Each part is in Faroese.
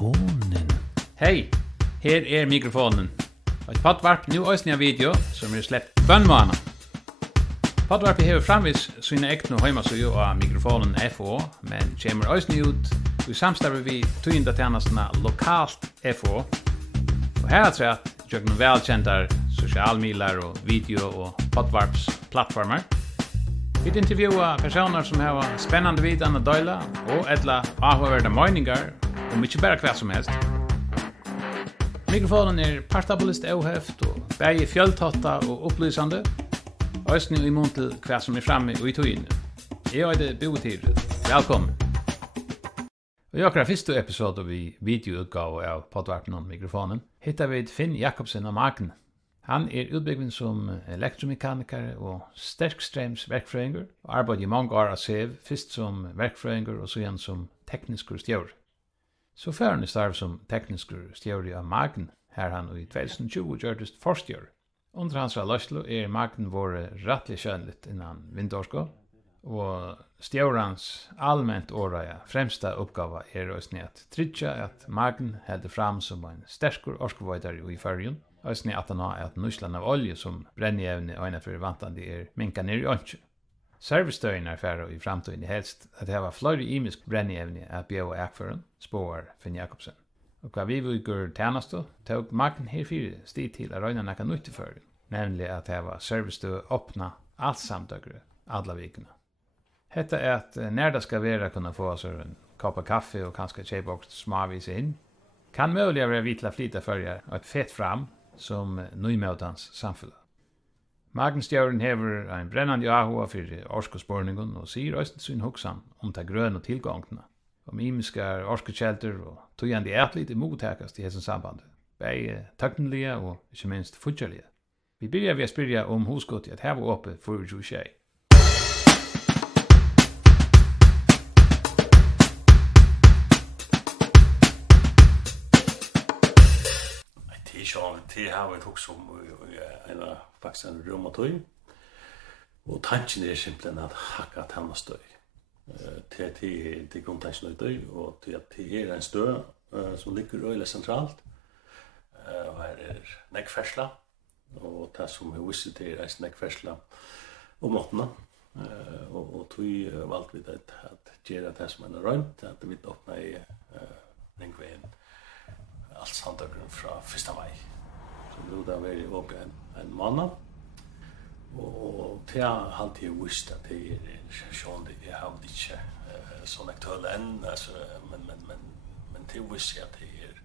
mikrofonen. Hej, här mikrofonen. Ett poddvarp nu ösniga video som släppt bönmåna. Poddvarp har framvis sina egna hemsidor av mikrofonen FO, men kommer ösniga ut i samstarve vi tøyendatjänsterna lokalt FO. Och här tror jag att jag nu välkända socialmedier och video och poddvarps plattformar. Vi intervjuar personer som har spännande vidan att dela och ettla avhörda meningar om inte bara kvar som helst. Mikrofonen partabilist ohäft och bäge fjöldtotta och upplysande. Östning i mån till kvar som framme och i tøyen. Jag är det Boetid. Välkommen. Och jag har första episod av videoutgåva av poddvarpen om mikrofonen. Hittar vi Finn Jakobsen och Magen. Han utbyggd som elektromekaniker och sterkströms verkfröinger och arbetar i många år av SEV, först som verkfröinger och sedan som teknisk stjör. Så för han starv som teknisk stjör av Magen, här han i 2020 gjordes förstjör. Under hans löslo Magen vår rättligt skönligt innan vindårskå, och stjörans allmänt åraja främsta uppgava röstning att trycka att Magen hade fram som en sterkur orskevoidare i färgen. Ösni att han har ett nuslan av olje som brännjävne och ena för vantande minka ner i ånche. Servicestöjnar färre i framtiden helst att det var flera imisk brännjävne att bjöa äkfören, spår Finn Jakobsen. Och vad vi vill tjänasto tog Magen här fyra stig till att röjna näka nytt för det. Nämligen att det var servicestö öppna allt samtögre, alla vikorna. Detta är att när det ska vara kunna få så en kopp av kaffe och kanske köpa också småvis in. Kan möjligen vara vitla flita förjar och ett fett fram som nymötans samfälla. Magenstjauren hever en brännande ahua för orskospårningen och sier öst sin hoksan om ta grön och tillgångna. Om imiskar orskokälter och tojande ätligt mottakas i hesen samband. Bäge tacknliga och inte minst futjarliga. Vi börjar vid att spyrja om hosgott att här var uppe för 20 tjej. Det har vi också en faktiskt en rummatøy. Och tanken simpelthen att hacka tennastøy. Det grundtanken av det och det en stø som ligger øyelig centralt. Och här nekkfersla och det som vi visste det en nekkfersla om måttena. Och tog valgt vi det att göra det som en rönt att vi öppnar i ringvägen allt samtøkeren fra 1. maj. Så nu där var uppe en månad. Och det har alltid visst att det är sjön det har inte sån aktuell än alltså men det visst att det är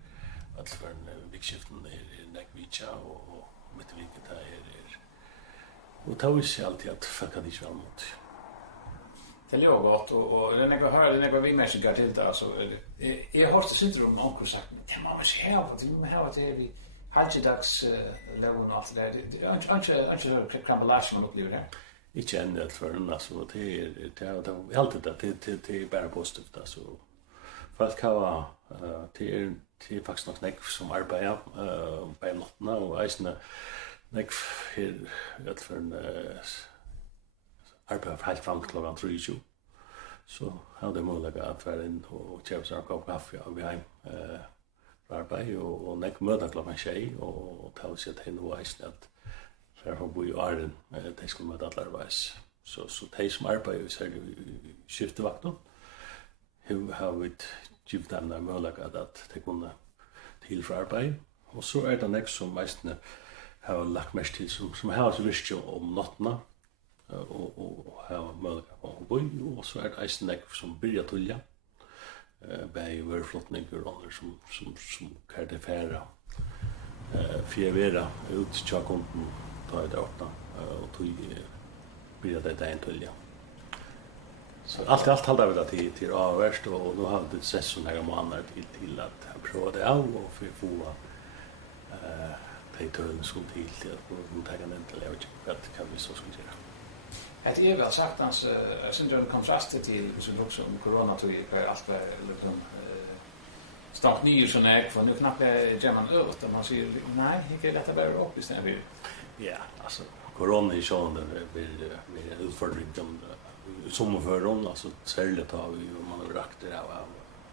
att för en vikskiften näckvicha och mitteviket är och det visst alltid att folk hade inte väl mot. Det är gott och när jag hör när jag vill mer sig till det alltså jag har det syndrom om hur sagt det man måste ha vad det vi halvdags level och allt det inte krambalash man upplever det. Inte ända för den alltså det är alltid det är bara positivt alltså fast kan det är faktiskt något näck som arbetar på nattna och isna näck för en arbetar helt fram till klockan 3:20. Så har det möjlighet att vara in och köpa sig en kopp kaffe och vi hem arbete och näck möta klockan 6 och ta sig till en vis att för att bo i Arden det ska möta alla arbets. Så det som arbetar så skiftevakten hur har vi givet dem en möjlighet att det kunna till för arbete och så är det näck som mest har lagt mest till som har så visst om nattna och ha möjlighet att bo och så är det en näck som börjar tulja. Bei överflottningar och andra som kan det färra fjärvera ut till kunden ta det öppna och tog blir det en tulja. Så allt håller vi det till värst och nu har det sett såna här månader till att prova det av och få tullen skulle till att ta den till att kan vi så skulle göra. Det är väl sagt hans syndrom kontrast till som också corona tog i allt liksom start nya så när för nu knappt är man ut och man säger nej, det är bara upp istället. Ja, alltså corona är så där vi utfordring som för dem alltså särskilt har vi man har rakt det av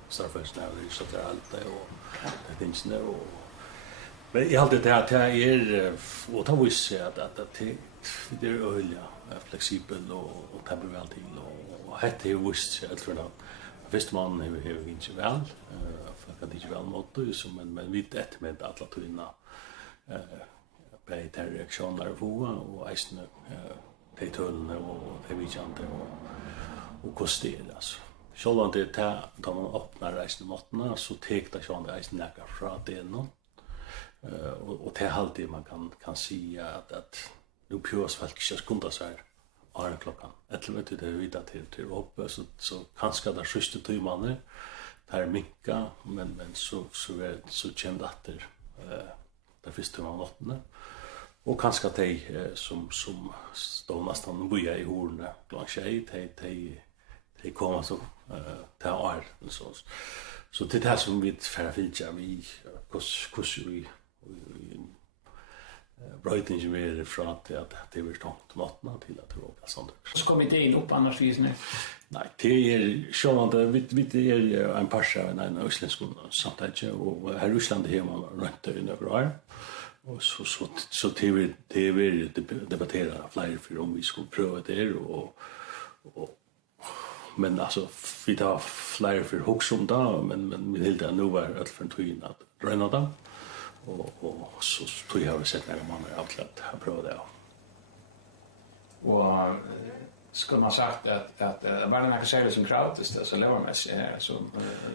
starfölsen här i så där allt och det finns nu och men jag hade det här och ta visst att det är öliga flexibel och ta bli väl till och hette ju visst att för att visst man har inte väl för att inte väl mot så men vi det med alla tunna på reaktioner och ästen de tullen och det vi kände och kostade alltså. Själva det då man öppnar resten måttna så tekta sjön det ästen näka från det någon och det alltid man kan se att nu pjus folk ska skunda sig är klockan 11 till det vita till uppe så kanske där sista timmarna där minka men så känd att där första månaden och kanske de som står nästan boja i hornet planche de kommer så ta så det här som vi förfilja vi hur vi brötningen mer från att det blir stångt matna till att råka sånt. Så kommer det in upp annars vis nu. Nej, det är självande vi är en parsa av en isländsk samtidigt och här i Ryssland är man runt i några år. Och så det vill debattera flera för om vi skulle pröva det och men alltså vi tar flera för hooks om det men vi helt nu var allt för tydligt att röna det. Och så tror jag har sett några månader avklarat att pröva det. Och skulle man sagt att var det några skäl som gratis så lovar man så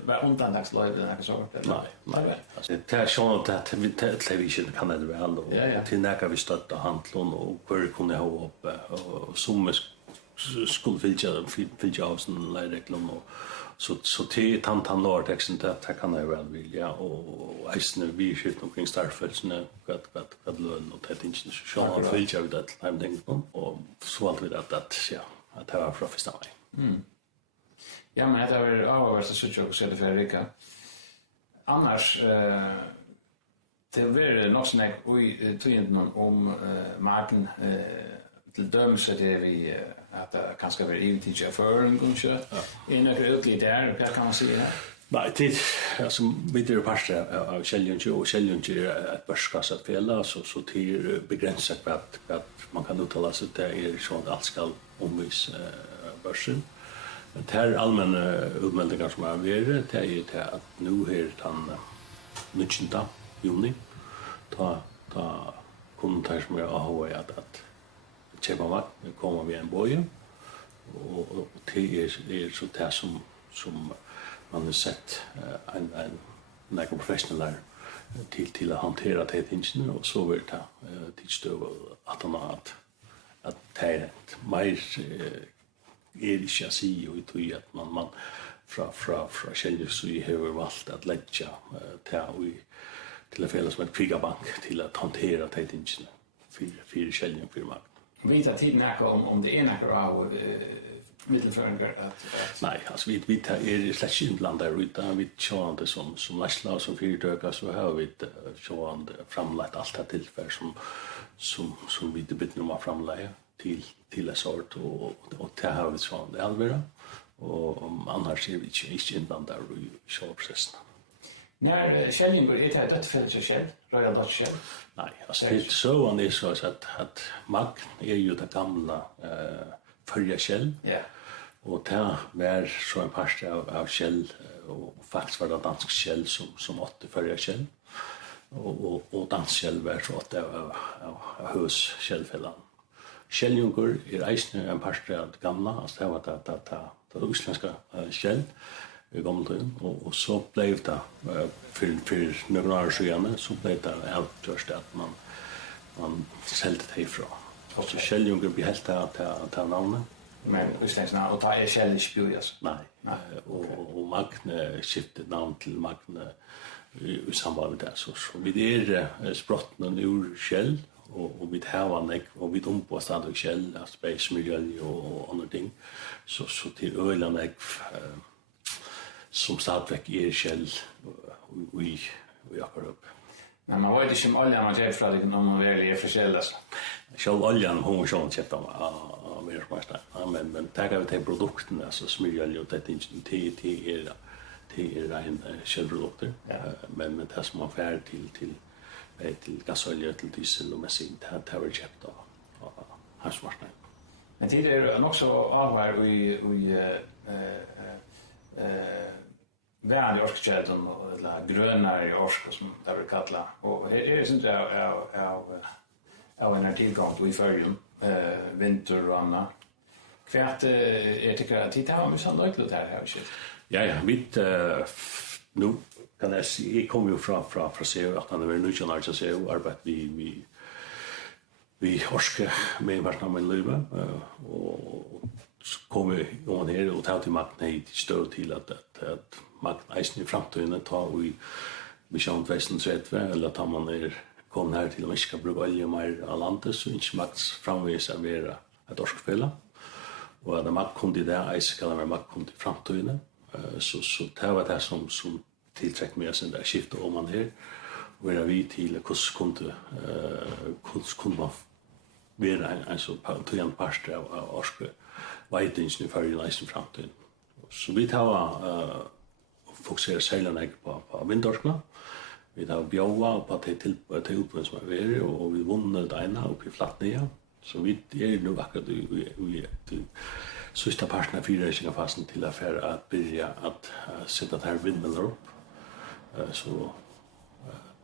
var undantagslöjt den här sorten. Nej. Alltså det är så att vi television kan det väl och till när vi stötta handlon och hur kunde ha upp och som skulle följa av sån läreklom och så till tant lårtexten det kan jag väl vilja och ästen vi skit omkring startfälsen vad lön och det inte så jag följa ut det time och så allt vid att det var från första maj. Ja men det var avvärst så jag skulle för Erika. Annars det var nog snack vi tog in om marken till döms det vi att det kanske var in till chauffören kanske en några utligt där vad kan man säga här? Nej, det alltså vidare pasta av Kjelljon är ett börskassat fälla så till begränsat att man kan uttala sig det är så att allt ska omvis börsen. Men det här allmänna utmeldingar som är varit det är det att nu är det 19 juni ta kommentarer som jag har att köpa mat kommer vi en boje och det är så det som man har sett en professionell till att hantera det tingen och så vill det tidstöv att det är mer inte att säga och det att man från Kjelljon så har valt att lägga till att fälla som ett kvigabank till att hantera det tingen för Kjelljon för makt. Vi tar tid om det är några av mittelföringar att nej, alltså vi tar slags inblandade utan vi kör det som näsla som fyrtöka så har vi kör framlagt allt det tillfär som vi det bit nummer framlägga till en sort och det har vi så det allvera och annars är vi inte inblandade i köpprocessen. När Kjelljon går det här dödsfället så själv, Royal Dutch Shell? Nej, alltså det så är så att Magn är ju det gamla förra Shell. Ja. Och det var så en part av Shell och faktiskt var det dansk Shell som åtte förra Shell. Och dansk Shell var så åtte av hus Shellfällan. Kjelljon är eisne en part av det gamla, alltså det var det isländska Shell. I gamla tiden och så blev det för några år sedan så blev det outgjort att man sålde det ifrån. Och så Kjelljon blir helt att namnet. Men isländska och ta är Kjell spjujas. Nej. Och Magne skiftade namn till Magne i samband med det så vi är sprottna ur Kjell och vi har och vi dumpar stadig Kjell att space miljö och andra ting så till Öland som stadigvæk er Kjell vi akkurat upp. Men man vet inte om oljan man köper från det om man väl är försäljare. Själv oljan hon sjön köpte av mer smarta. Men tackar vi till produkterna så smörjolja och det inte det till en kärnprodukter. Men det som man fär till gasolja, till diesel och bensin, det har vi köpt av havsmarknaden. Men det är också avvar i vanlig orskkällor eller grönare orsk som det vill kalla. Och det är inte av en tillgång till i följen, vinter och annat. Kvärt tycker att det har vi så nöjligt här. Ja, mitt nu kan jag se, jag kommer ju från SEO, att han är nu känner att SEO arbetar vi orske med vartnamn Löve och så kommer on här och tar till makten i stöd till att makten i framtiden tar vi kör 2030 eller tar man kommer här till att man ska bruka olja mer av landet så inte makts framvis att vara ett orskfälla och att man kommer till det ska det vara makten till framtiden så det var det som tillträck med sen där skiftet om man här och är vi till kunde man vara en så tydlig part av orske vitingen för i nästa framtid. Så vi tar fokuserar särskilt på vindorskarna. Vi tar bjöa på till utbildning som är och vi vunnit det ena uppe i Flatnia. Så vi är nu akkurat vi sista parten av fyrräkningarfasen till affär att börja att sätta där vindmöller upp. Så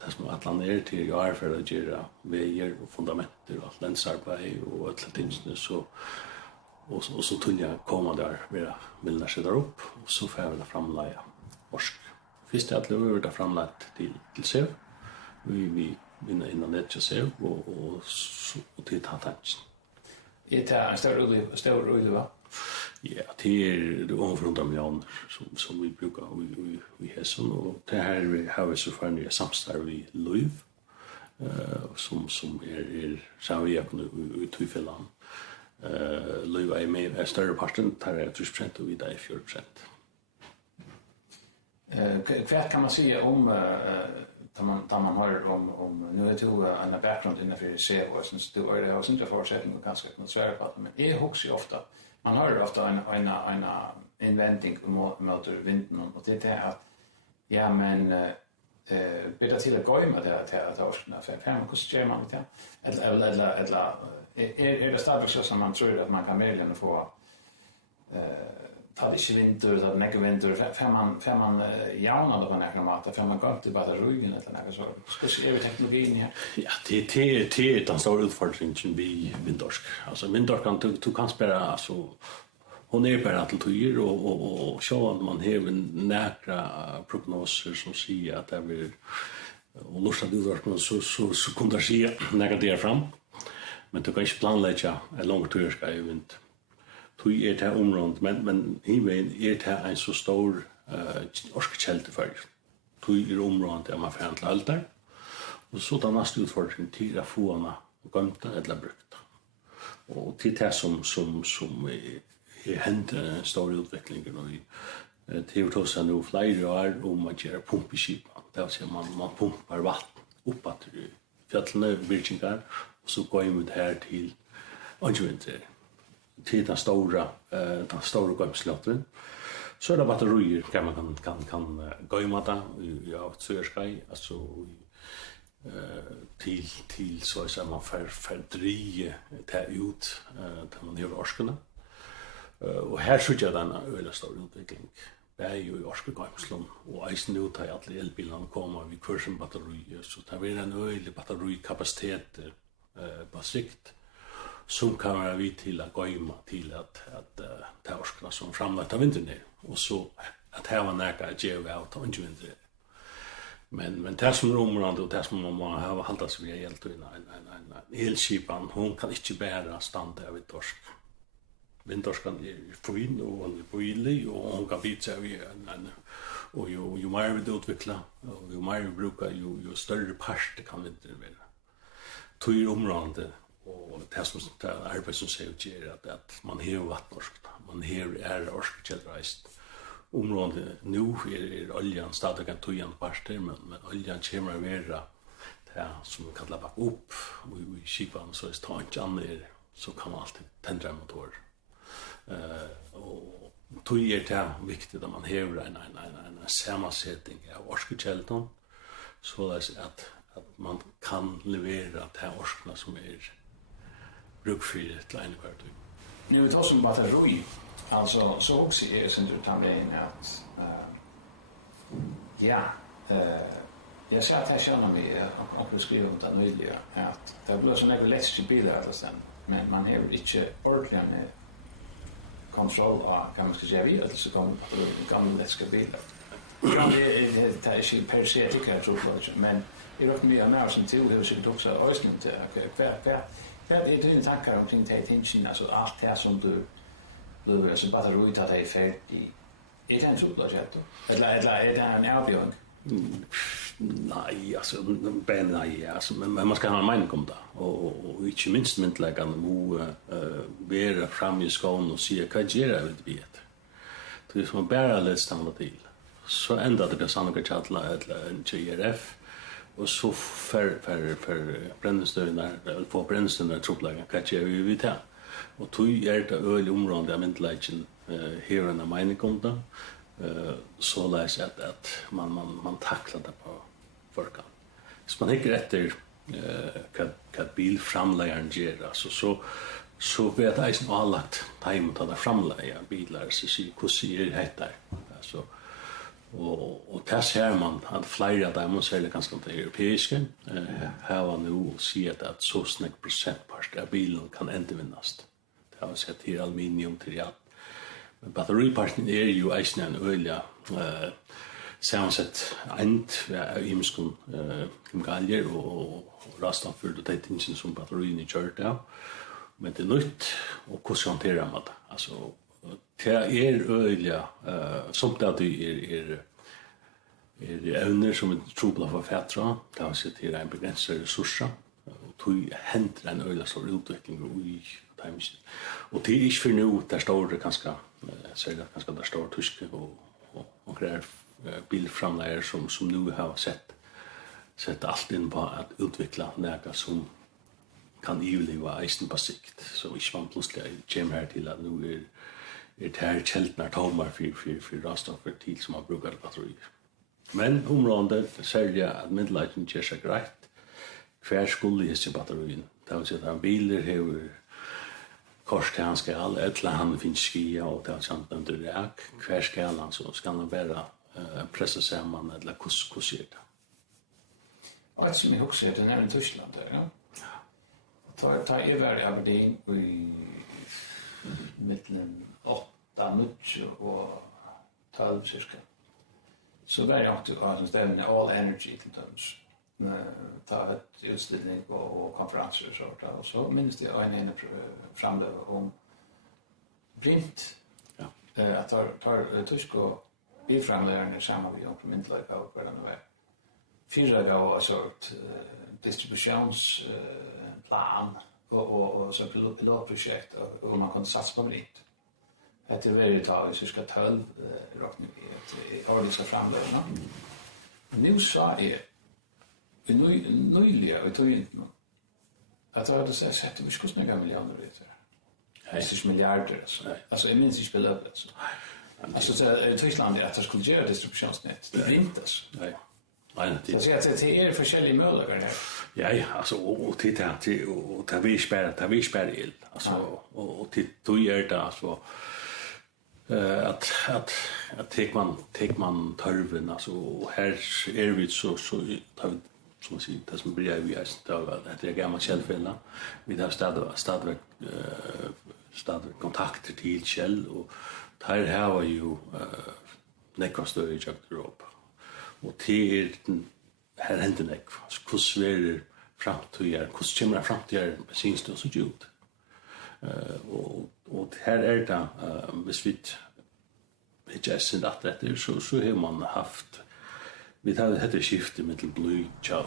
det som Atlant till jag för att göra vägar och fundamenter och länsarbete och allt det så och så tunga komma där med vill sätta upp och så får vi framlägga orsk. Först att vi det framlagt till SEV. Vi innan det så SEV och till tatach. Det är en stor rolig va? Ja, det är ungefär 100 miljoner som vi brukar vi hässen och det här vi har så för nya samstarv i Löv som är samverkan nu i Tuffeland. Löv är med större parten tar 30% och vi där 4%. Vad kan man säga om tar man hör om nu är det en bakgrund innanför SEO och sen så det har inte förutsättning och ganska kan svära på det men är också ofta man hör ofta en invändning mot vinden och det är att ja men bättre till att gå med det att orskarna för kan man kostja man det eller är det stadigt så som man tror att man kan välja få ta det inte vinter utan näka vinter för man jauna då på näka mat för man går till batterien eller något så speciell teknologin här. Ja, det är den stora utfordringen vi vindorsk. Alltså vindorsk kan du kan spela så hon är bara till tyr och så att man har näkra prognoser som säger att det blir och lusta utdorsk så kunde det se näka fram. Men du kan inte planlägga en lång tur ska ju inte. Tui är det området, men hiven är det en så stor orskkälte för. Tui är området där man får till altar. Och så tar nästa utfordring till att få henne gömta eller brukta. Och till det som är hänt en stor utveckling. Det är också nu flera år om att göra pumpeskipan. Det vill säga man pumpar vatten uppåt i fjällarna, virkingar, och så går man här till åndsvinter. Till den stora gömslotten. Så är det batterier kan man kan gömma det i Sörskai, alltså till så att man fördriva det ut där man gör orskarna. Och här så jag den öle stor utveckling. Det är ju i orskegömslon och isen ut har alla elbilarna kommer vid kursen batterier så det blir en öle batterikapacitet på sikt. Som kan vara vid till att gå in till att ta orskarna som framlagt av vintern och så att här var näka att ge ut av vintern. Men det som området och det som man har hållit sig vid helt en elskipan hon kan inte bära standa av ett orsk. Vindorskan är fin och hon är böjlig och hon kan bita sig vid och ju mer vi utvecklar och ju mer vi brukar ju större part kan vintern vara. Tog området och det som arbetet som säger att man har vattenorsk, man har orskkällreist. Området nu är oljan stadigt en tojan parter, men oljan kommer att vara det som vi kallar back upp och i skipan så är det inte annat så kan man alltid tändra motor. Och tog är det viktigt att man har en sammansättning av orskekjeldon, så at man kan levera de orskene som brukfyr til en kvartøy. Nu vi tar som batteri, alltså så också är det som du tar med in att jag sa att jag känner mig och beskriver om det möjliga att det blir så mycket elektriska bilar att men man har inte ordentligt med kontroll av kan man ska säga vidare så kommer gamla elektriska bilar. Ja, det är inte per se tycker jag tror men det är också mer när som till hur sig också östigt det är dina tankar omkring det tingen alltså allt det som du blev så batteri att det är färdigt. Är det en solprojekt då? Eller är det en avgörande? Nej, alltså nej, alltså men man ska ha en mening om det och inte minst myndläggande må vara fram i skån och säga vad gör vi vet. Det är som bara lätt stanna till. Så ända det sannolikt chatla eller en GRF och så för brännstövnar eller få brännstövnar trupplägga vad gör vi vet. Och tog det öl område av myndläggen här en mening om det. Så läs att man tacklar det på förkan. Så man hickar efter kad bilframläggaren gör så vet jag inte allagt time att framlägga bilar så se hur ser det alltså och där ser man att flera av dem så är det ganska europeiska här var nu se att så snack procentpart av bilen kan återvinnas. Det har sett till aluminium till men batteriparten ju eisen en ölja samsett ent imskon kemikalier och raststoffer och det tingen som batterien kört av. Men det nytt och hur hanterar man det? Alltså det ölja som det är evner som trubla för fettra, det har sett till en begränsad resurser och tog händer en ölja stor utveckling i times. Och det är inte för nu där står det ganska så det ganska där står tyska och grejer bilframläggare som nu har sett allt in på att utveckla något som kan överleva eisen på sikt. Så inte man plötsligt kommer här till att nu det här kältnar tomar för raststoffer till som man brukar batterier. Men området säljer att midlighten gör sig grejt. Hver skulle hisse batterien. Det vill säga att bilar har kors till hans skal, eller han finns skia och det har känt under räk. Hver skalan så ska han bara pressa samman eller hur det. Och ett som jag också är det nämligen Tyskland där, ja. Ta över Aberdeen i mitten 8, 9 och 12 cirka. Så där är också en stämning all energy till tons. Ta ett utställning och konferenser och sånt och så minns jag en framlöv om print. Ja. Att tar tysk och bilframlövarna samma vi om myndlägga och vad det nu är. Fyra då alltså distributionsplan och så pilotprojekt och man kan satsa på det. Det är väldigt taget så ska 12 räkning i att ordentligt framlövarna. Nu så är nöjliga och tog inte att det hade sett att vi skulle snägga miljoner vet det. 60 miljarder alltså jag minns inte beloppet alltså. Alltså så Tyskland att det skulle göra distributionsnät. Det inte alltså. Nej. Nej, det så att det är förskälliga möjligheter där. Ja, alltså och titta till och ta vi spärr el. Alltså och till då gör det alltså att tek man törven alltså här är vi så tar vi som man säger det som blir vi är det är gamla källfälla vi har stadig kontakter till käll och här har ju nekostöj i Europa och till här händer nek hur svär framtiden hur kommer framtiden syns det så ut och här är det hvis vi inte är synd att det så har man haft vi hade ett skifte mellan blyja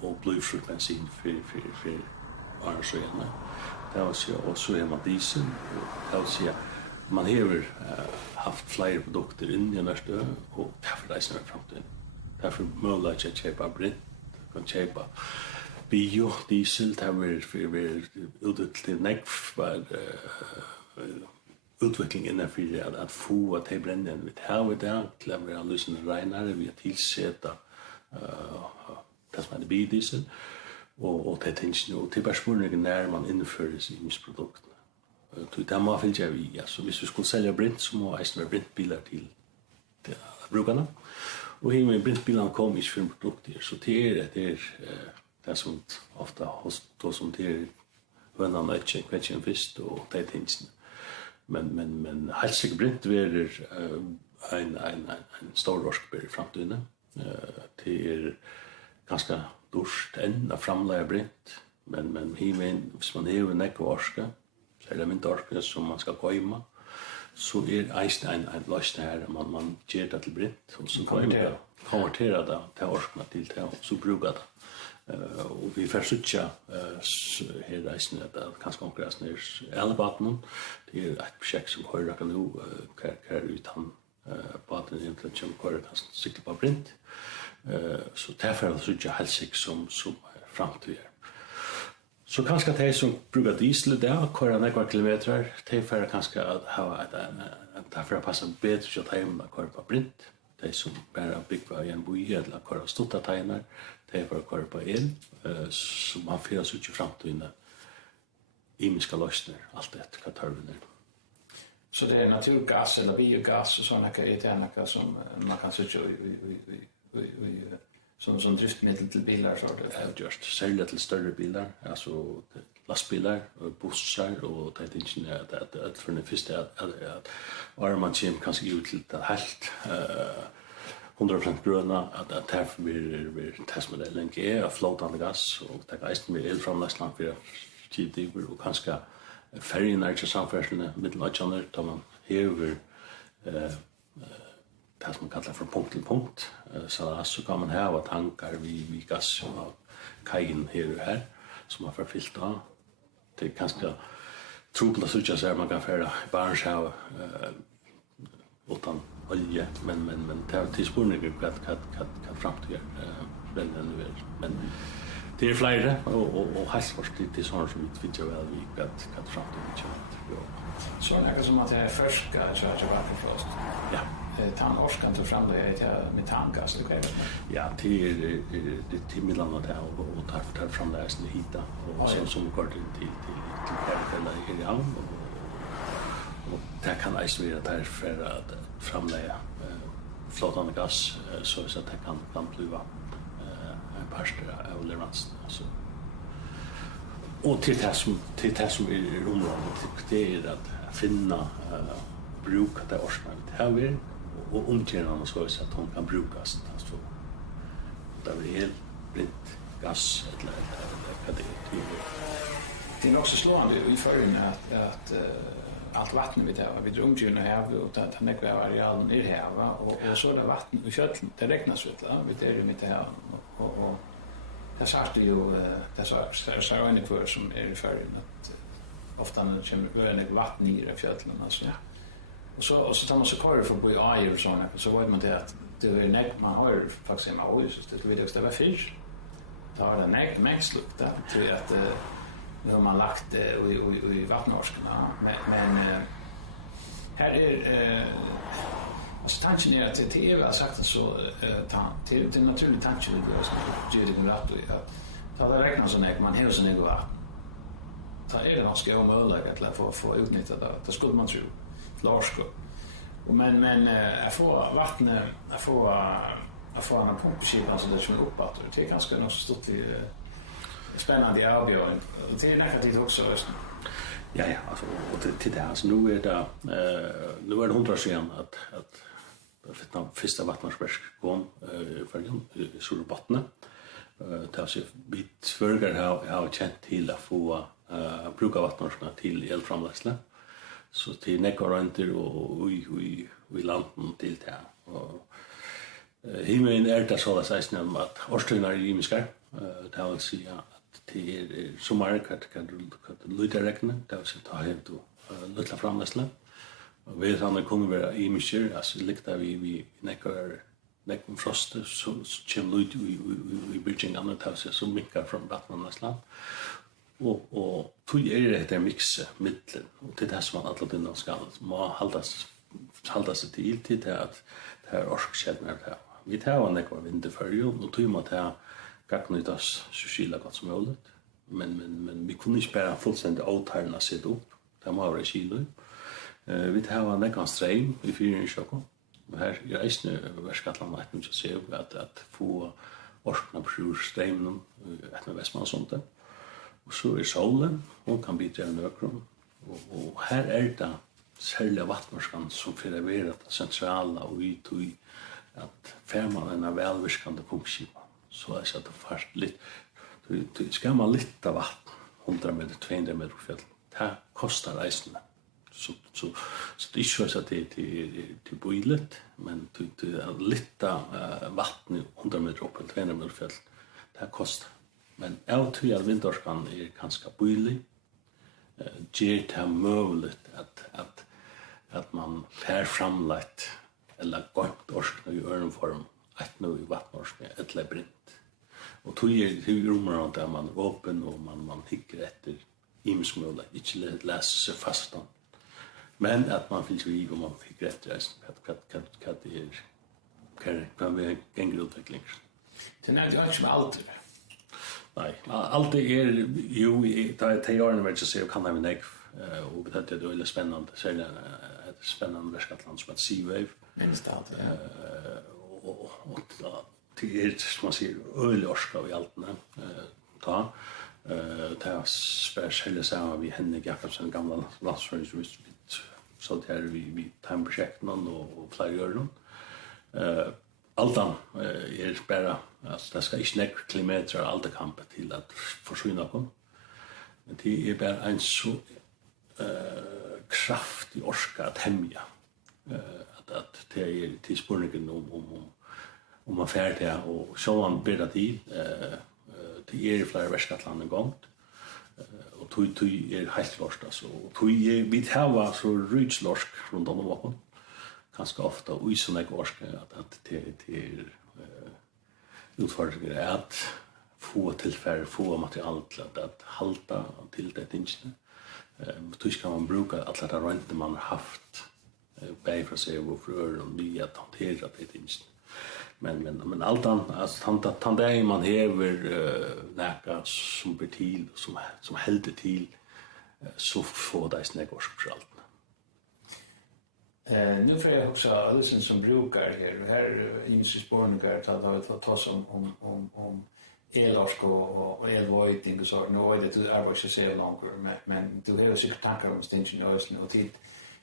och blyfri bensin för arrangerna. Det var så och så är man diesel och alltså man har haft fler produkter in i nästa och därför är det framtiden. Därför möjligt att köpa brint, kan köpa bio diesel där vi utvecklat nekv var utveckling innanför att få att det bränner vi har där till att vara lösande renare vi tillsätta det som är biodiesel och det tänks nu till personer när man inför sin produkt. Så det man vill jag vi alltså hvis vi skulle sälja brint så må jag snarare brintbilar till brukarna. Och här med brintbilarna kommer inte för produkter så det är som ofta hos då som det hönan och kvätchen fisk och det tänks men helt sikkert brint verer en stor orskbær i framtiden. Det ganska dårst enn av framleie brint, men hvis man har en ekko orske, så det min orske som man skal køyma, så eisen en løsning her, man gjør det til brint, og så konverterer det til orskene til det, og så bruker det. Og vi får suttja her reisen at det kanskje konkurrensen elbaten. Det et prosjekt som hører akkurat nå, hver utan baten egentlig som hører kanskje sikte på brint. Så derfor er det suttja helsik som framtid. Så kanskje de som bruker diesel der, kører nekvar kilometer, de får kanskje ha derfor er passet bedre til å ta hjemme kører på brint. De som bare bygger i en boi eller kører stutta tegner, de får kører på el, så man får oss ut i framtiden imiska løsner, alt etter hva tørven er. Så det er naturgas eller biogas og sånne hva som man kan sitte som driftmiddel til bilar så det är just sälja till större bilar alltså lastbilar och bussar och det är inte att för den första att var man chim kanske ut till det helt 100% gröna att här blir testmodell LNG och flotande gas och det är med el från Ryssland för tidigt och kanske färjorna i samfärdseln mittelnationer där man över det som man kallar för punkt till punkt. Så kan man ha tankar vid gas och kajen här som man får fyllt av. Det är ganska trubbelt att säga man kan föra Barentshav utan olja, men det är tidsspårning att framtida brännen nu är. Men det är flera och helst det är sådana som vi vet väl vi att framtida så det är som att det är färska så att det var först. Ja. Tan orskan till framlägga till metangas det kräver. Ja, det till mellan det och tar framlägga sin hita och så som går till eller i hamn och det kan alltså vara där för att framlägga flotande gas så att det kan bliva en parster av leveransen alltså. Och till det som är området det är att finna bruka det orskan här vill och omtjänarna så att hon kan brukas alltså där är el brint gas eller vad det är. Det är också slående i förrän att allt vatten vi tar vid omtjänarna här och att han är arealen i här och så där vatten i köllen det räknas ut vi det är med det här och det sagt ju det så är det för som är i förrän att ofta när det kommer vatten i köllen alltså ja. Och så tar man så kvar för på AI och såna så vet man det att det är näck man har faktiskt en AI så det vet jag det var fisk. Då har det näck mängslukt där tror jag att nu har man lagt i vattenårskarna men här är alltså tanken är att det är sagt så till det naturligt tanken det också det är rätt att ta det räknas så näck man har så nego vatten. Ta är det ganska omöjligt att få utnyttja det skulle man tro. Lorsko. Men jag får vatten, jag får en pumpskip alltså det som är uppåt. Det är ganska nog stort spännande avgörande. Det är negativt också. Ja, alltså och till det alltså nu är det 100 år sedan att första vattenverk kom för Solbottne. Det alltså bitförgar har känt till att få bruka vattenverken till elframlegsle. Så till nekorrenter och i landen till det. Och himmen är det så att säga att årstiderna är imiskar. Det vill säga att det är sommar kan lyda räkna. Det vill säga ta hem till lilla framlägsle. Och vi har kommer vara imiskar, alltså likta vi nekom frost så kommer lyd i bridging annat det vill säga så mycket från vattenlägsland. och tog det där mixen mitten och det där som man alla dina ska må hålla sig till det att det här orskskällen här. Vi tar en ekvar vinterfärg och tog man ta gagnitas så skilla gott som möjligt. Men vi kunde inte bara fullständigt avtarna sitt upp. Det må vara kilo. Vi tar en ekvar ström i fyren chocken. Och här är det verkligen att man se att få orskna på strömmen att med Västman och sånt där. Och så är solen, hon kan bidra en ökron. Och här är det särliga vattmarskan som förleverar det centrala och ut i att färman är välvirkande punktskipa. Så är det fast lite, du ska man lite vatten, 100 meter, 200 meter fjäll. Det kostar reisende. Så det är inte så att det är till bojligt, men lite vatten 100 meter upp eller 200 meter fjäll, det kostar. Men av till att vinterskan är ganska bojlig, ger det möjligt att man fär framlagt eller gått orskna i öronform att nu i vattnorskna eller brint. Och tog rummer där man är öppen och man hickar efter imsmöla, inte läser sig fastan. Men att man finns vid och man fick rätt att det är kan vi gängre utveckling. Det är inte med allt. Nej, allt är ju det är åren med att se kan ha en ägg och det är väldigt spännande. Så är ett spännande verkskatland som att Seawave. Minst allt. Och det är som man säger ölorska i allt ta. Det är speciellt samma vi Henrik Jakobsen gamla landsföringsjurist så det är vi timprojekten och flera gör Altan är bara alltså det ska inte näkra kilometer alta kampet till att försvinna kom. Men det är bara en så kraftig orska att hemja att det är till spårningen om man färdig och så man blir tid det är flera verskatland en gång och tog är helt lost alltså tog vi har så rytslorsk runt om vapnen ganska ofta och i såna gårska att det är utfordringar att få tillfälle få material till att halta till det inte. Då ska man bruka alla det rent man har haft bäj för sig och för öron via att hantera det inte. Men allt alltså tant där man häver näka som blir till som helt till så får det snägorsk för allt. Nu får jag också alldeles som brukar här insynsborningar ta oss om elorsk och elvojting och så. Nu är det du arbetar så långt men du har säkert tankar om stingen och östen och tid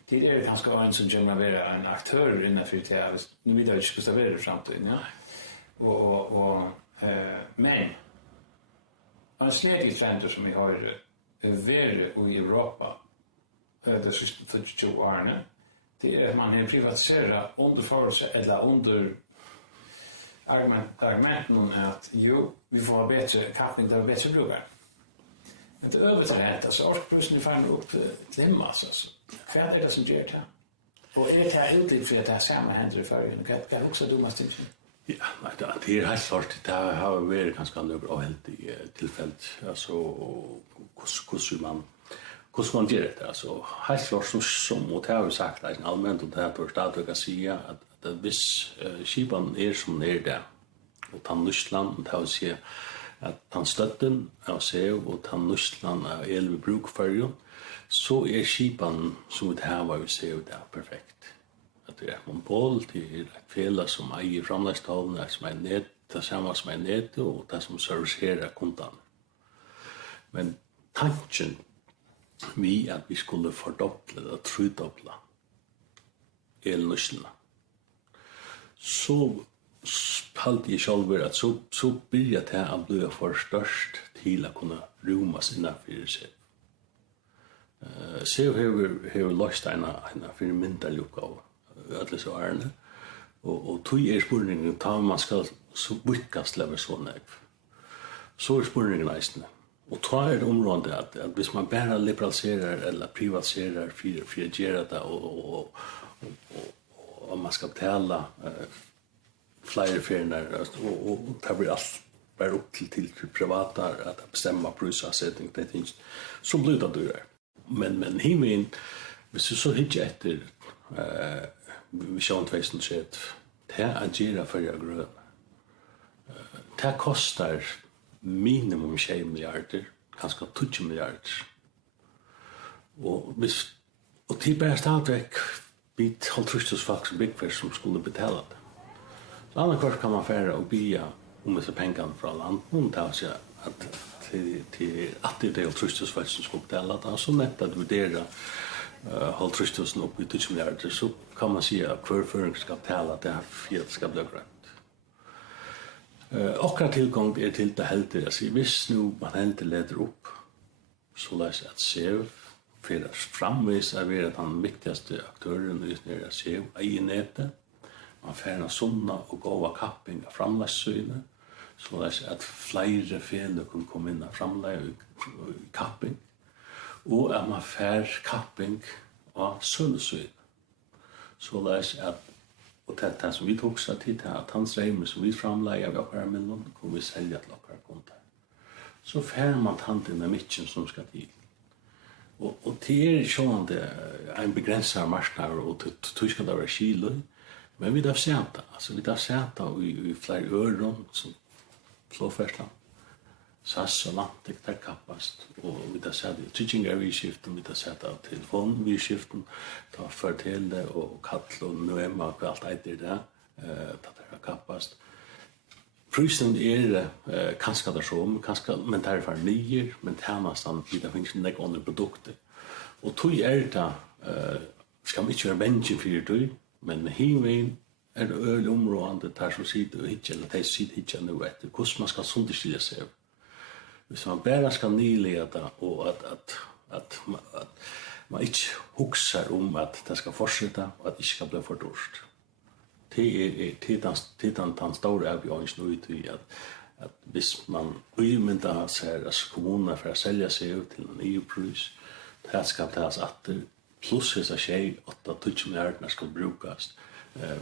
är det ganska en som kommer vara en aktör innanför det. Nu vet jag inte hur det ska vara i framtiden. Ja? Men en snedlig trend som vi har över i Europa de sista 20 åren det är att man har privatiserat under förelse eller under argumenten att vi får ha bättre kappning där bättre brukar. Men det överträtt, alltså orskprusen är fan upp klimmas alltså. Vad är det som gör det? Och är det här utligt för att det här samma händer i färgen? Kan det också dummas till sig? Ja, det är helt klart. Det har varit ganska några avhältigt tillfället. Alltså, hur man gör det? Alltså, helt klart som och det har vi sagt allmänt och det här på stadig att säga att viss skipan är som det är där. Och tan Ryssland, det har vi säga att han stötten av sig och han Ryssland av elbruk för så är skipan som det här var vi ser det perfekt. Att det är monopol till ett fälla som äger framlägstavlen som är nät, det samma som är nät och det som servicerar kundan. Men tanken vi att vi skulle fördubbla eller tredubbla elnösslorna. Så spalt jag själv att så börjar det att bli för störst till att kunna rymmas innanför sig. Så har löst en för mental uppgave alla så är och tog spårningen tar man ska så mycket lever så näck. Så spårningen nästan. Och tar det området att hvis man bara liberaliserar eller privatiserar för att göra det och man ska betala flera firmor och det blir allt bara upp till privata att bestämma prisavsättning det är som blir det dyrare. Men himin hvis du så hittar efter Vision 2021 det agera för jag grön. Det kostar minimum 6 miljarder, kanske 20 miljarder. Och till bara stadigvæk bit halvtrustus folk som byggfärs som skulle betala det. Så annars kvart kan man färra och bya dessa pengarna från land. Hon tar sig att till att det är halvtrustus folk som skulle betala det. Så nätt att värdera halvtrustus upp i 20 miljarder så kan man säga att förföring ska betala det här för att det ska bli grönt. Okra tillgång är till det helt jag säger, hvis nu man inte leder upp så läs att SEV för att framvisa är den viktigaste aktören i snöra SEV i nätet. Man färna sådana och gåva kapping av framlässyne så läs att flera fel kan komma in och framlägga i kapping och att man fär kapping av sölsyne så läs att och det som vi tog sig till att hans reimer som vi framlägger av okkara miljon kommer vi sälja till okkara kunder. Så fär man tanten med mitchen som ska till. Och det är sjående en begränsad marknad och det ska det vara kilo. Men vi där sätta, alltså vi där sätta i flera öron som flåfärslan. SAS och Atlantic där kappast och vi där sätta teaching vi skiften vi där sätta telefon vi skiften ta för till det och kall och nu är man allt det där där kappast. Prisen är kanske där så kanske men där för nyer men tjänastan det finns det andra produkter. Och tog det ska man inte vara vänlig för det men himin är det öl område där så sitter och hittar eller det sitter hittar nu vet hur man ska sunderskilja sig. Hvis man bara ska nyleda och att man inte huxar att det ska fortsätta och att det ska bli för dyrt. Det är den stora avgörelsen ut i att hvis man umynda sig att kommunerna för att sälja sig ut till en EU-pris det ska tas att plus hesa 8-20 miljarder ska brukas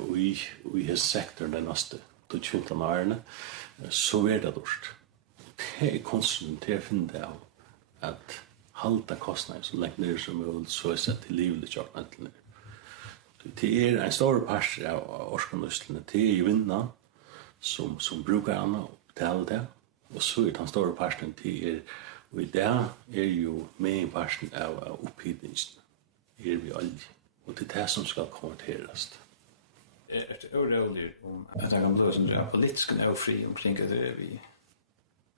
och i sektorn den nästa 15 åren så är det dyrt. Det är konsumenterat finna av att halta kostnader så länge ner som möjligt så är sett till livet tjocknat till ner. Det är en stor part av årskonösterna det är ju vinna som brukar anna och betala det och så är den stora parten till och i det är ju med parten av upphittningen är vi all och det är det som ska konverteras. Är det orolig om att det kan bli som det är politiskt ofri omkring det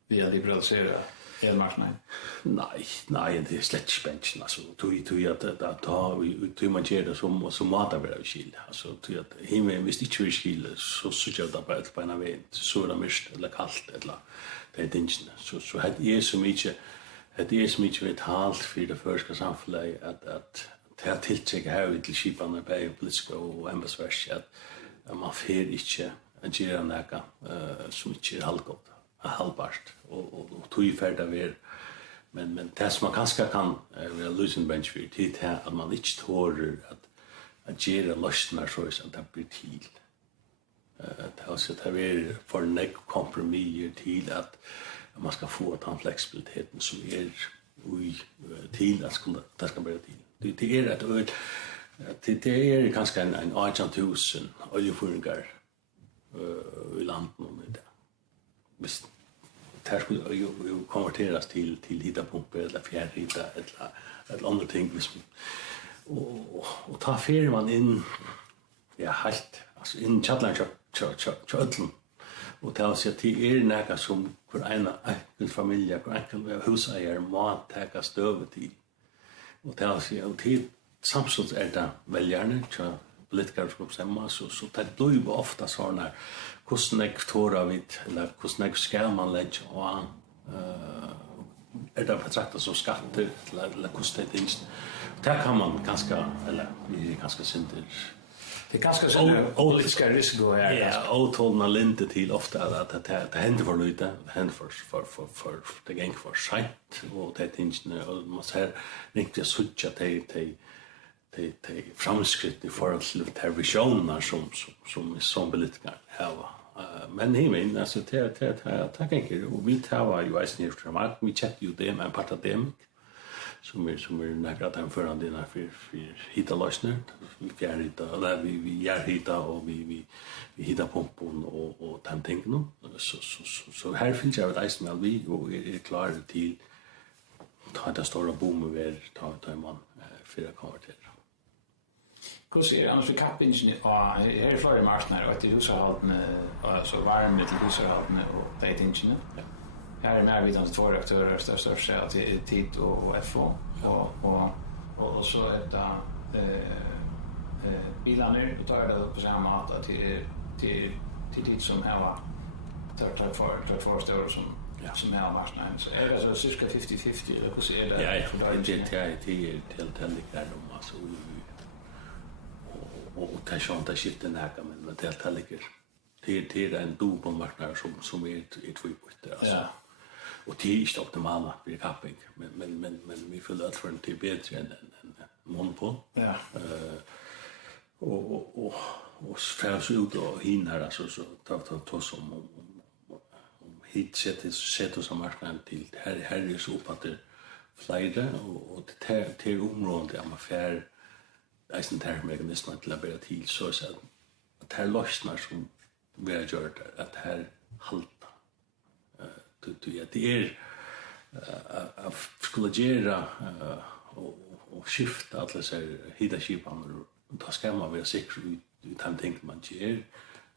vi har liberaliserat elmarknaden? Nej, det är slett spänsten. Alltså, tog att ta man gör det som matar vara skil. Alltså, tog att himmel, hvis det inte är skil, så syns det bara på en väg. Så är det mörkt eller kallt, eller det är dingsna. Så det är så mycket vitalt för det förska samhället att det har tillträck här till skiparna på politiska och ämbetsverk att man får inte att göra något som inte är halvgott. Halvbart och tog färda ver men det som man kanske kan vara losing bench för det är att man inte tårer att göra lösningar så att det blir till. Det har sett här för en kompromiss till att man ska få den flexibiliteten som är till att det ska bli till. Det är ganska en 18,000 oljeföringar i landet med det. Visst det skulle ju konverteras till hittapumper eller fjärrhita eller andra ting och ta fer man in helt alltså in chatland chatland och ta sig till näka som för en familj för en husägare må ta stöv till och ta sig till samsons det väljarna politiker som bestämmer så det blir ju ofta såna kostnader tåra vid eller kostnader ska man lägga och det betraktas som skatter eller kostnader inte. Där kan man ganska eller vi är ganska synder. Det är ganska så politiska risker här. Ja, åtolna linte till ofta att det händer för lite, det händer för det gäng för sent och det inte och man ser riktigt sucha det framskritt i forhold til televisioner som politiker har Men himen, alltså det kan inte, och vi tar ju eisen efter mark, vi chatte ju dem en part av dem, som några den förande när för hitta lösningar, vi fjärrita, eller vi gör hitta och vi hittar pumpen och den tingen, så här finns jag ett eisen med vi och är klar till ta det stora boom över ta man fyra kvarter. Hur ser annars för kappingen och här är flera marknader och att det hushållene alltså varm till hushållene och dejtingen. Ja. Här är mer vidans två aktörer största att det är tid och FO och så är det bilarna och tar det på samma mat till tid som här var tar för större som är marknaden. Så är det så cirka 50-50 eller hur ser det? Ja, det är till alltså och kanske inte skifta näka men det ligger det är en dubbelmarknad som är tvåbyte alltså. Ja. Och det är inte optimala för capping men vi får att för en till bättre än monopol. Ja. Och färs ut och hinner alltså så ta som hit sätter som marknaden till här är så på att det flera och det är området där man fär eisen ter mekanismer til å bære til, så at her løsner som vi har gjort, at her halta. Det at skulle gjøre og skifte alle disse hidaskipene, da skal man være sikker ut de ting man gjør,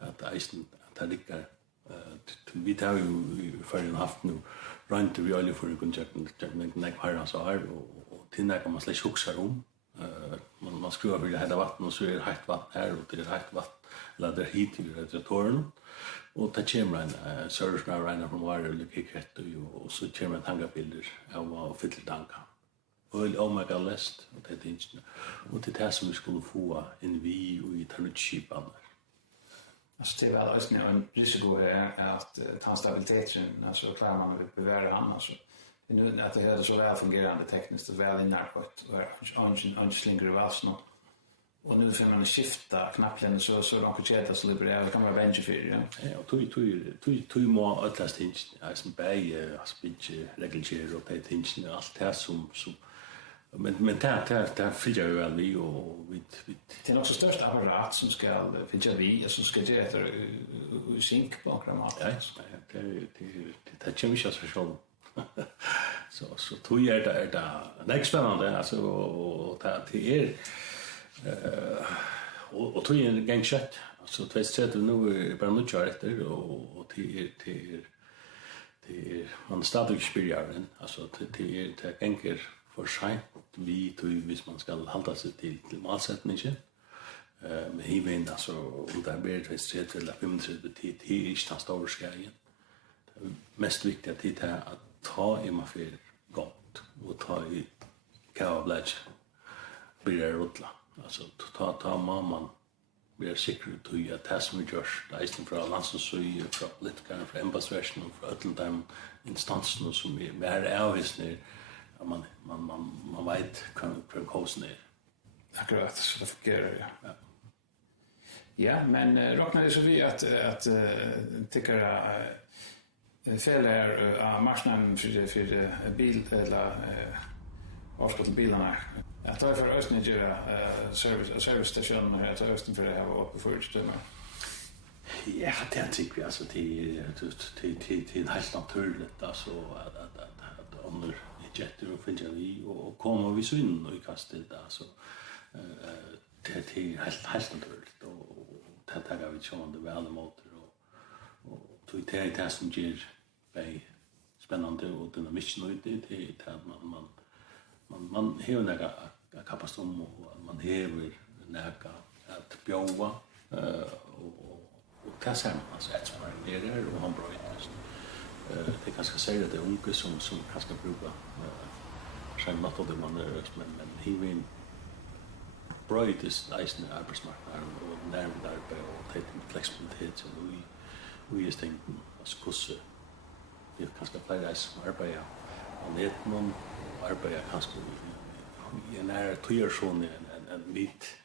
at eisen, at det ligger, vi har jo før haft nu, rønte vi alle for å kunne gjøre nek herrens år, og til nek man slik hukser om, man skruvar för det här vatten och så är det hett vatten här och det är hett vatten eller det hit i radiatoren och det kommer en service när från var eller kicket och så kommer en tankabilder av fylltanka och mega last och det är inte och det är som vi skulle få en vi och i tanutskipan. Alltså det är väl också en risiko är att tandstabiliteten alltså klarar man att bevara han alltså nu att det är så väl fungerande tekniskt och väl inarbetat och en slinker i vassen och nu får man skifta knapplen så långt cheta så det kan man vänja för ja. Ja, tu må atlas ting som bäj speech regelger och det ting allt det som men det fyller ju väl vi och vi det är också största apparat som ska fylla vi som ska ge efter synk på kramat. Ja, det kommer ju så för så tror jag det är spännande alltså och det och tror jag en shot så det sätter nu bara nu kör efter och det man stadig spelaren alltså det enkel för sig vi tror vis man ska hålla sig till målsättningen men hiven alltså och där blir det sätter eller 35 till är inte stor skärgen mest viktigt är att ta i mig för gott och ta i kavlage blir rutla alltså ta mamman blir säker ut att det som görs det är inte för lands så ju för lite kan för embassversion och för alla de instanserna som är mer avvisning man vet kan kosta ner. Akkurat så det fungerar ja. Ja, men räknar det så vi att tycker fel är marknaden för bil eller avspelbilarna. Jag tar för östern göra servicestationen här till östern för det här var uppe för stämma. Ja, det tycker vi alltså till helt naturligt alltså att under jetter och finja vi och kommer vi så in och i kastet alltså det är helt naturligt och det tar vi ju under väl motor och tog det som ger mig spännande och den mission och det att man har några kapacitet och man har några att bjuda och kassa alltså ett som är där och han bra det kanske säger att det är unga som kanske brukar sen något av det man men hiven brightest nice när arbetsmarknaden och när där och det flexibilitet som vi just tänker alltså vi kanske flera som arbetar och nätman arbetar kanske i en nära 2 år sedan en bit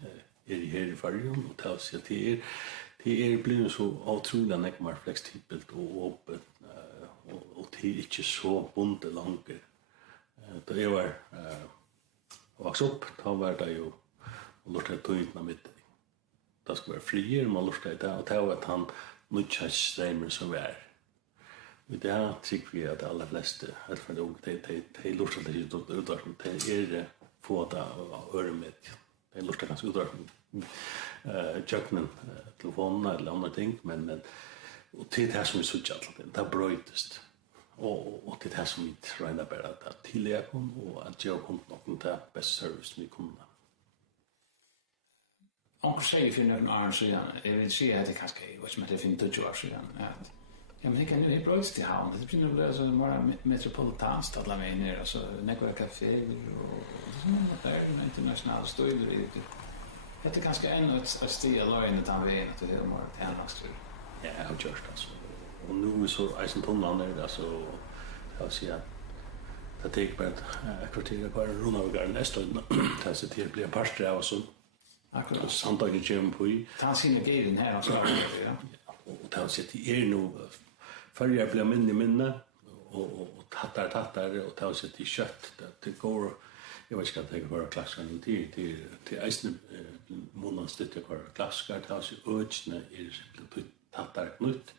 är i här i Färjön och tar sig till det blir så otroligt mer flexibelt och öppet och det är inte så bundet långt. Då jag var vuxen upp, då var det ju och lortade tydna mitt. Det ska vara frier, man lortade det och det var att han nutchastreamer som är. Det här tycker vi att alla flesta, att för de lortade det ut av det få det öromet. Det lortade ganska ut av köknen, telefonerna eller andra ting, men och det här som vi såg allt, det brötest. Och det här som vi tränar bara att tillägga och att jag kom någon till bästa service vi kunde. Onkel säger för några år sedan, jag vill säga att det kanske vad som heter 20 år sedan, att ja, men det kan ju bli till havn. Det blir nog så mer metropolitanskt alla vägen ner, alltså några kaféer och sånt där, internationella stöder det. Det är kanske ännu ett steg eller en utan vägen att det är mer tjänster. Ja, jag har gjort det så. Och nu så Eisentunneln är det alltså jag säger det tar bara ett kvarter kvar runt av garden nästa det så det blir parstra och så. Akkurat samtidigt gym på i. Ta sina grejer här och så ja. Och det så det är nu förr blir minne och tattar och det så det kött det går jag vet inte att det går klasskan till Eisen månaden stötte kvar klasskar det så ödsna är tattar nytt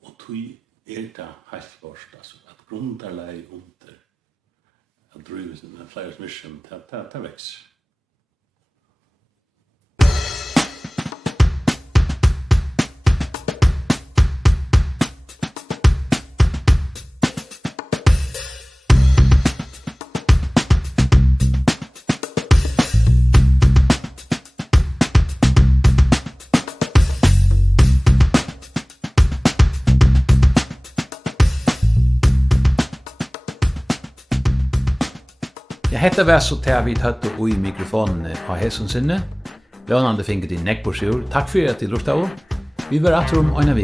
och tui det helt först alltså att grundarläge under att driva sin flyers mission ta väx. Hetta var så tar vi tatt og i mikrofonen av Hesson sinne. Lånande finget i neckborsjur. Takk for at du lurte av. Vi var atter om en av